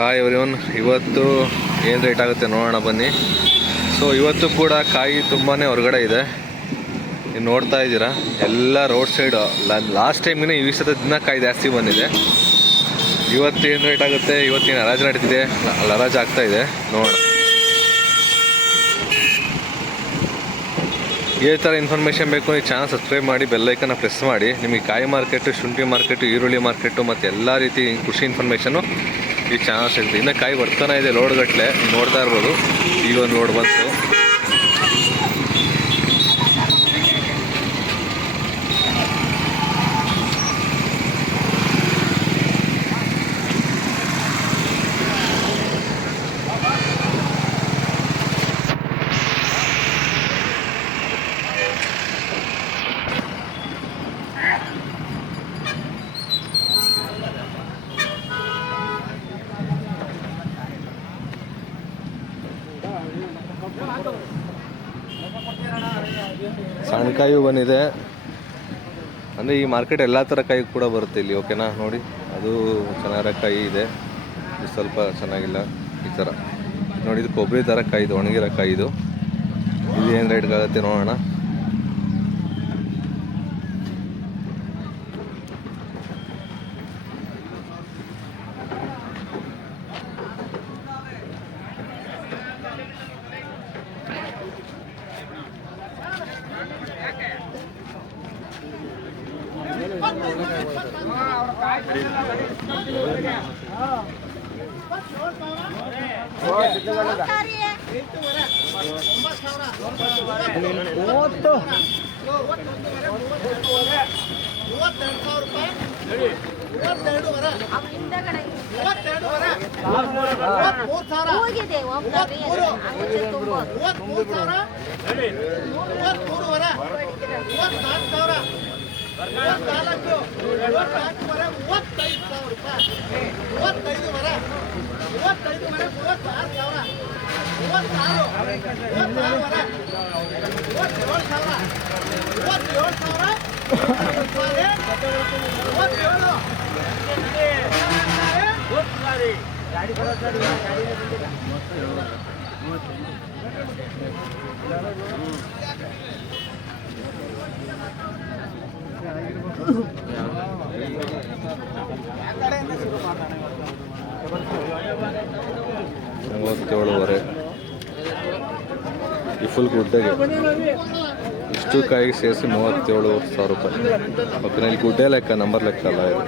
Hi everyone, ಇವತ್ತು ಏನು rate ಆಗುತ್ತೆ ನೋಡೋಣ ಬನ್ನಿ. ಸೊ ಇವತ್ತು ಕೂಡ ಕಾಯಿ ತುಂಬಾ ಹೊರಗಡೆ ಇದೆ. ನೀವು ನೋಡ್ತಾ ಇದ್ದೀರಾ ಎಲ್ಲ ರೋಡ್ ಸೈಡು. ಲಾಸ್ಟ್ ಟೈಮಿನ ಈ ಸತ ದಿನ ಕಾಯಿ ಜಾಸ್ತಿ ಬಂದಿದೆ. ಇವತ್ತು ಏನು ರೇಟ್ ಆಗುತ್ತೆ, ಇವತ್ತೇನು ಹರಾಜು ನಡೀತಿದೆ, ಹರಾಜು ಆಗ್ತಾ ಇದೆ ನೋಡೋಣ. ಇದೇ ಥರ ಇನ್ಫಾರ್ಮೇಷನ್ ಬೇಕು ಈ ಚಾನಲ್ ಸಬ್ಸ್ಕ್ರೈಬ್ ಮಾಡಿ, ಬೆಲ್ಲೈಕನ್ನ ಪ್ರೆಸ್ ಮಾಡಿ. ನಿಮಗೆ ಕಾಯಿ ಮಾರ್ಕೆಟು, ಶುಂಠಿ ಮಾರ್ಕೆಟು, ಈರುಳ್ಳಿ ಮಾರ್ಕೆಟು ಮತ್ತು ಎಲ್ಲ ರೀತಿ ಕೃಷಿ ಇನ್ಫಾರ್ಮೇಷನು ಈ ಚಾನಲ್ ಸಿಗುತ್ತೆ. ಇನ್ನು ಕಾಯಿ ಬರ್ತಾನೆ ಇದೆ ಲೋಡ್ಗಟ್ಟಲೆ, ನೋಡ್ತಾ ಇರ್ಬೋದು. ಈಗ ಒಂದು ಲೋಡ್ ಬಂತು. ಸಣ್ಣ ಕಾಯಿ ಬಂದಿದೆ. ಅಂದರೆ ಈ ಮಾರ್ಕೆಟ್ ಎಲ್ಲ ಥರ ಕಾಯಿ ಕೂಡ ಬರುತ್ತೆ ಇಲ್ಲಿ, ಓಕೆನಾ. ನೋಡಿ, ಅದು ಚೆನ್ನಾಗಿರೋ ಕಾಯಿ ಇದೆ, ಇದು ಸ್ವಲ್ಪ ಚೆನ್ನಾಗಿಲ್ಲ. ಈ ಥರ ನೋಡಿ, ಇದು ಕೊಬ್ಬರಿ ಥರ ಕಾಯಿ, ಇದು ಒಣಗಿರೋ ಕಾಯಿ. ಇದು ಏನು ರೇಟ್ಗಾಗುತ್ತೆ ನೋಡೋಣ. $37,000 ಈ ಫುಲ್ ಗುಡ್ಡೆಗೆ. ಇಷ್ಟು ಕಾಯಿಗೆ ಸೇರಿಸಿ $37,000. ಓಕೆ, ಇಲ್ಲಿ ಗುಡ್ಡೆ ಲೆಕ್ಕ, ನಂಬರ್ ಲೆಕ್ಕ ಅಲ್ಲ ಇದು.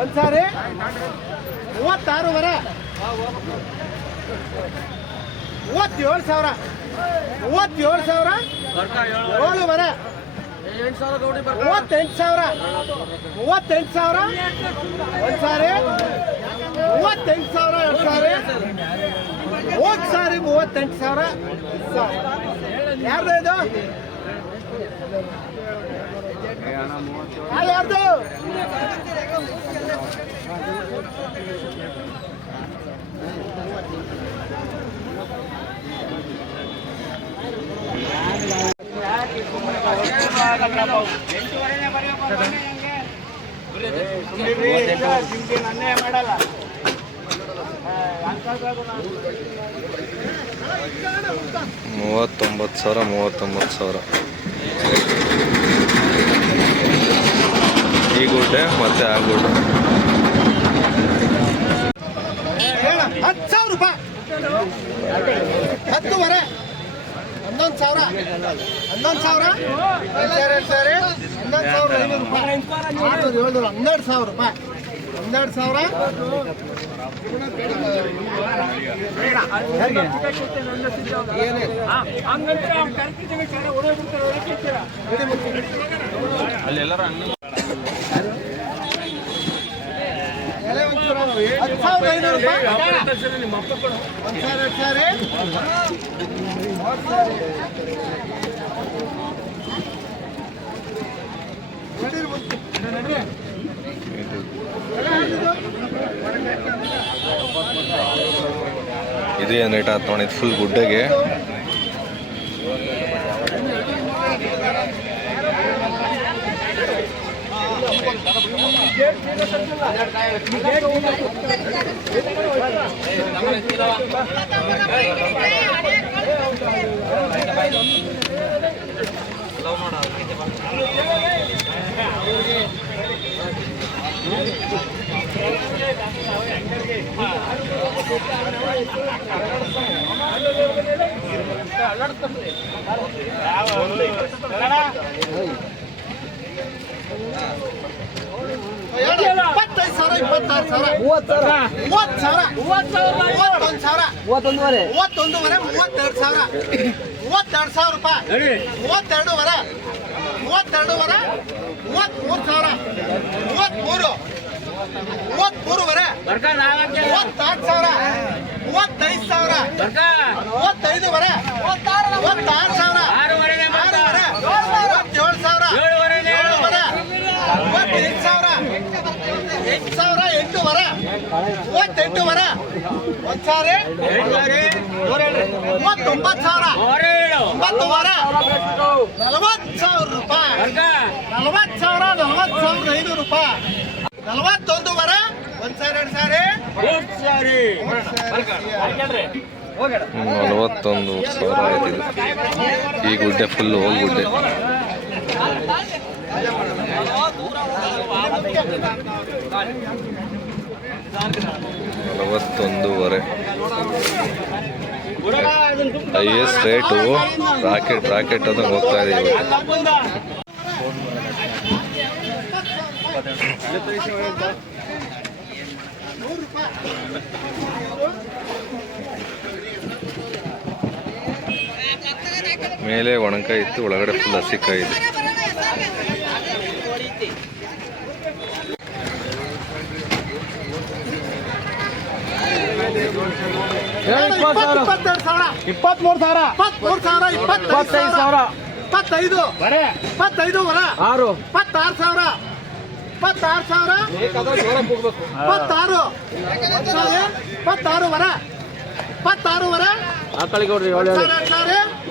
ಒಂದ್ಸಾರಿ 36,000, 37,000, 37,000, 7,000, 38,000, 38,000, ಒಂದ್ಸಾರಿ 38,000, ಎರಡು ಸಾರಿ, ಹೋದ್ ಸಾರಿ 38,000. ಯಾರ್ದು ಇದು? ಯಾರ್ದು? ಮಾಡಲ್ಲ. 39,000 ಈ ಗುಡ್ಡೆ ಮತ್ತೆ ಆ ಗುಡ್ಡೆ. 10,000 ರೂಪಾಯಿ, 10,000, 11,000, 11,000, 11,500 ರೂಪಾಯಿ, 12,000 ರೂಪಾಯಿ, 12,000. ಅಲ್ಲೆಲ್ಲರೂ ಎಲೆ ಒಂಚೂರು 10,500 ರೂಪಾಯಿ. ಒಂದ್ ಸಾರಿ. ಇದು ಏನು ರೇಟ್ ಆಯ್ತು ನೋಡಿ, ಫುಲ್ ಗುಡ್ಡೆಗೆ. ನಲವತ್ತೊಂದು ಸಾವಿರ ಆಯ್ತಿದೆ. ಈ ಗುಡ್ಡೆ ಫುಲ್ ಹೋಲ್ ಗುಡ್ಡೆ. ನಲವತ್ತೊಂದೂವರೆ. ಹೈಯೆಸ್ಟ್ ರೇಟು ರಾಕೆಟ್ ಅದಂಗೆ ಹೋಗ್ತಾ ಇದೆ ಇವತ್ತು. ಮೇಲೆ ಒಣಕಾಯಿ ಇತ್ತು, ಒಳಗಡೆ ಫುಲ್ ಹಸಿಕಾಯಿ ಇದೆ. ಆಕಳಿ ಗೌಡ್ರಿ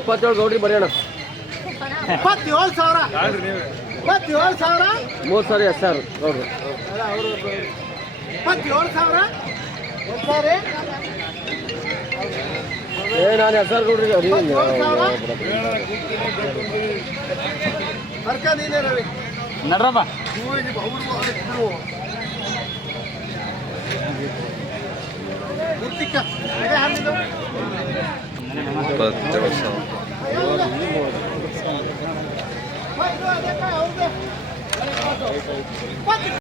27 ಗೌಡ್ರಿ ಬರೆಯೋಣ. 27,000. 3 ಸಾರಿ SR ಗೌಡ್ರು. 27,000. ನಾನು SR ಗೌಡ್ರಿ ನಡ್ರಪ್ಪ. 27,000.